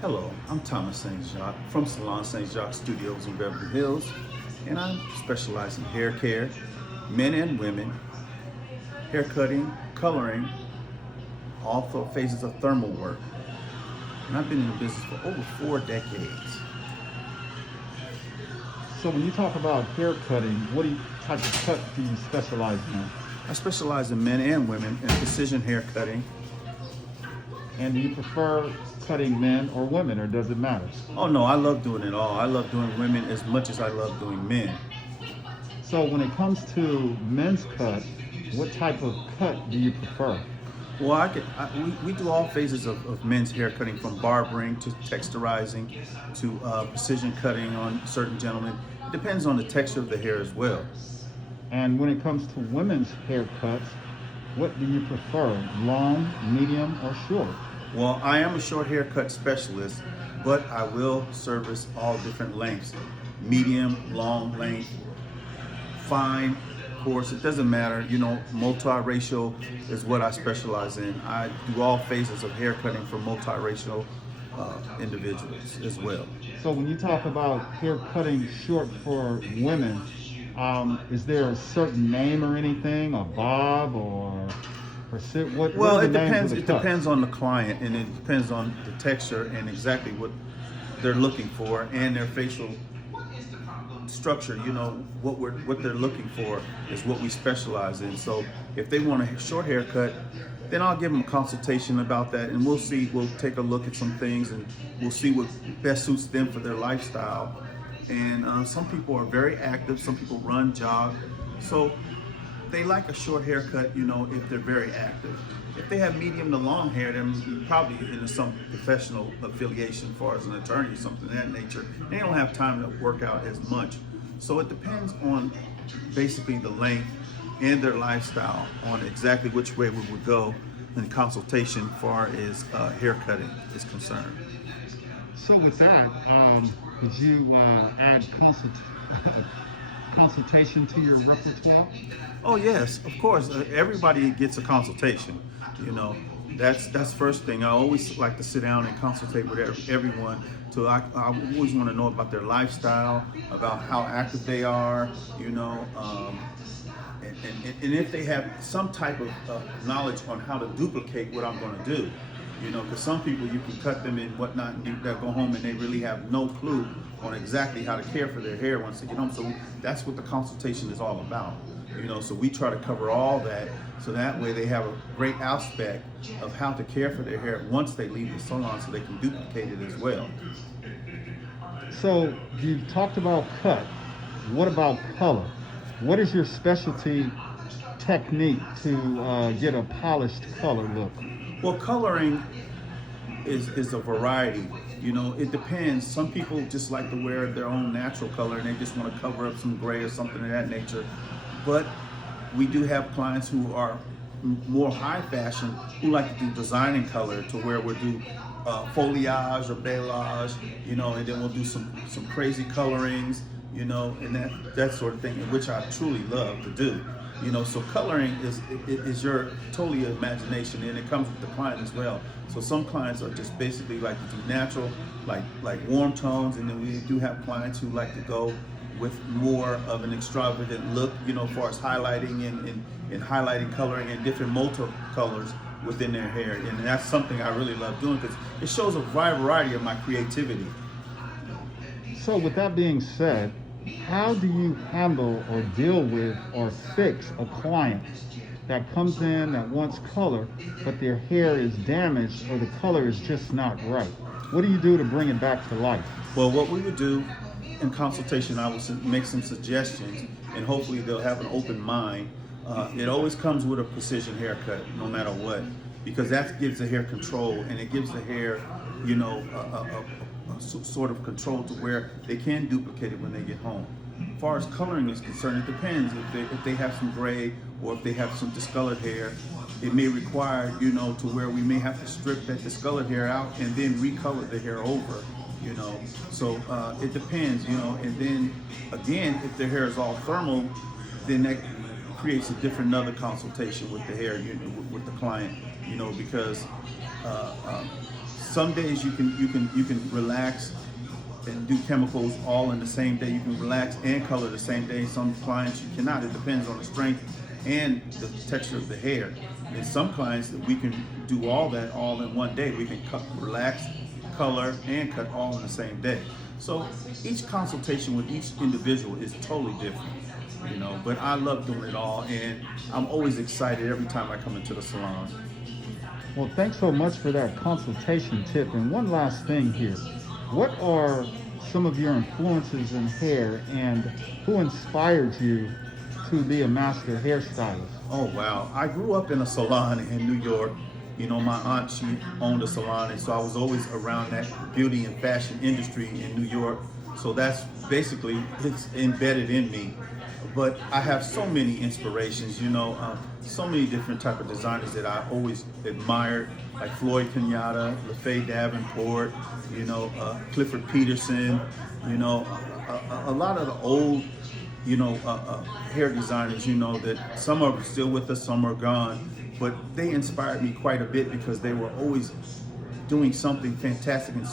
Hello, I'm Thomas St. Jacques from Salon St. Jacques Studios in Beverly Hills, and I specialize in hair care, men and women, hair cutting, coloring, all phases of thermal work. And I've been in the business for over 4 decades. So when you talk about hair cutting, type of cut do you specialize in? I specialize in men and women in precision hair cutting. And do you prefer cutting men or women, or does it matter? Oh no, I love doing it all. I love doing women as much as I love doing men. So when it comes to men's cut, what type of cut do you prefer? Well, we do all phases of men's hair cutting, from barbering to texturizing to precision cutting on certain gentlemen. It depends on the texture of the hair as well. And when it comes to women's haircuts, what do you prefer, long, medium, or short? Well, I am a short haircut specialist, but I will service all different lengths: medium, long length, fine, coarse. It doesn't matter. Multiracial is what I specialize in. I do all phases of hair cutting for multiracial individuals as well. So when you talk about hair cutting short for women, is there a certain name or anything, a bob or percent? Well, what are it the names depends. of the It cuts? depends on the client, and it depends on the texture and exactly what they're looking for and their facial structure. What they're looking for is what we specialize in. So if they want a short haircut, then I'll give them a consultation about that, and we'll see. We'll take a look at some things, and we'll see what best suits them for their lifestyle. And some people are very active. Some people run, jog, so they like a short haircut. If they're very active. If they have medium to long hair, then probably in some professional affiliation, as far as an attorney or something of that nature, they don't have time to work out as much. So it depends on basically the length and their lifestyle on exactly which way we would go in consultation as far as hair cutting is concerned. So with that, would you add consultation to your repertoire? Oh yes, of course. Everybody gets a consultation. You know, that's first thing. I always like to sit down and consultate with everyone. So I always want to know about their lifestyle, about how active they are. And if they have some type of knowledge on how to duplicate what I'm going to do. Because some people, you can cut them and whatnot, and they'll go home and they really have no clue on exactly how to care for their hair once they get home. So that's what the consultation is all about. So we try to cover all that, so that way they have a great aspect of how to care for their hair once they leave the salon, so they can duplicate it as well. So you've talked about cut. What about color? What is your specialty technique to get a polished color look? Well, coloring is a variety. It depends. Some people just like to wear their own natural color and they just want to cover up some gray or something of that nature. But we do have clients who are more high fashion, who like to do designing color, to where we'll do foliage or balayage, and then we'll do some crazy colorings, and that sort of thing, which I truly love to do. So coloring is your totally imagination, and it comes with the client as well. So some clients are just basically like to do natural, like warm tones, and then we do have clients who like to go with more of an extravagant look, as far as highlighting and highlighting, coloring, and different multicolors within their hair. And that's something I really love doing, because it shows a wide variety of my creativity. So with that being said, how do you handle or deal with or fix a client that comes in that wants color, but their hair is damaged or the color is just not right? What do you do to bring it back to life? Well, what we would do in consultation, I would make some suggestions, and hopefully they'll have an open mind. It always comes with a precision haircut, no matter what, because that gives the hair control, and it gives the hair, a sort of control to where they can duplicate it when they get home. As far as coloring is concerned, it depends. If they have some gray, or if they have some discolored hair, it may require, to where we may have to strip that discolored hair out and then recolor the hair over. So it depends, and then again, if their hair is all thermal, then that creates another consultation with the hair, with the client, because some days you can relax and do chemicals all in the same day. You can relax and color the same day. Some clients you cannot. It depends on the strength and the texture of the hair. And some clients we can do all that all in one day. We can relax, color, and cut all in the same day. So each consultation with each individual is totally different, you know. But I love doing it all, and I'm always excited every time I come into the salon. Well, thanks so much for that consultation tip. And one last thing here. What are some of your influences in hair, and who inspired you to be a master hairstylist? Oh, wow. I grew up in a salon in New York. You know, my aunt, she owned a salon, and so I was always around that beauty and fashion industry in New York. So that's basically, it's embedded in me. But I have so many inspirations, you know, so many different type of designers that I always admired, like Floyd Kenyatta, LaFay Davenport, you know, Clifford Peterson, you know, a lot of the old, you know, hair designers, you know, that some are still with us, some are gone, but they inspired me quite a bit because they were always doing something fantastic and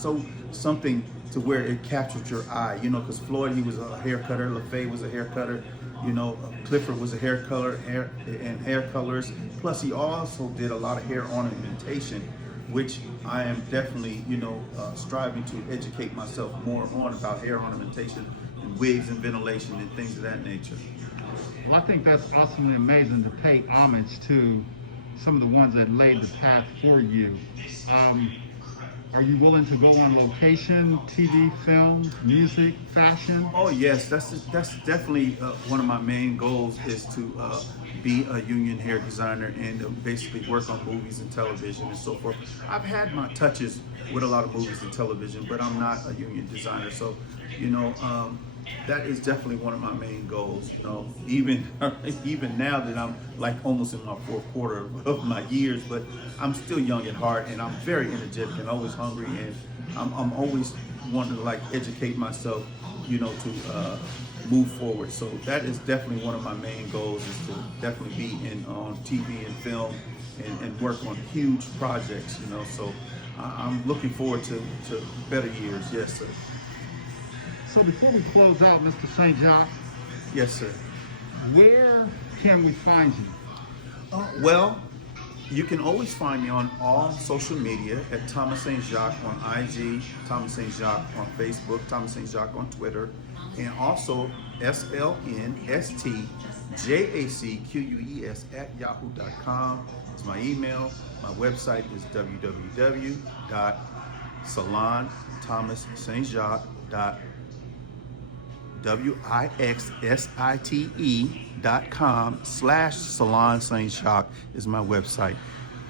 something to where it captured your eye, you know, because Floyd, he was a hair cutter, LaFay was a hair cutter, you know, Clifford was a hair color and hair colors. Plus, he also did a lot of hair ornamentation, which I am definitely, you know, striving to educate myself more on about hair ornamentation and wigs and ventilation and things of that nature. Well, I think that's awesomely amazing to pay homage to some of the ones that laid the path for you. Are you willing to go on location, TV, film, music, fashion? Oh yes, that's definitely one of my main goals is to be a union hair designer and basically work on movies and television and so forth. I've had my touches with a lot of movies and television, but I'm not a union designer. So, you know, that is definitely one of my main goals. You know, even now that I'm like almost in my fourth quarter of my years, but I'm still young at heart, and I'm very energetic and always hungry, and I'm always wanting to like educate myself, you know, to move forward. So that is definitely one of my main goals, is to definitely be on TV and film and work on huge projects, you know. So I'm looking forward to better years. Yes, sir. So before we close out, Mr. St. Jacques, Yes, sir. where can we find you? Well, you can always find me on all social media at Thomas St. Jacques on IG, Thomas St. Jacques on Facebook, Thomas St. Jacques on Twitter, and also SLNSTJACQUES at yahoo.com. It's my email. My website is www.salonthomasstjacques.wixsite.com/Salon St. Jacques is my website.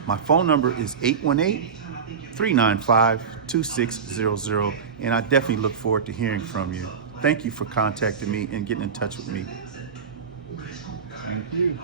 My phone number is 818-395-2600, and I definitely look forward to hearing from you. Thank you for contacting me and getting in touch with me. Thank you.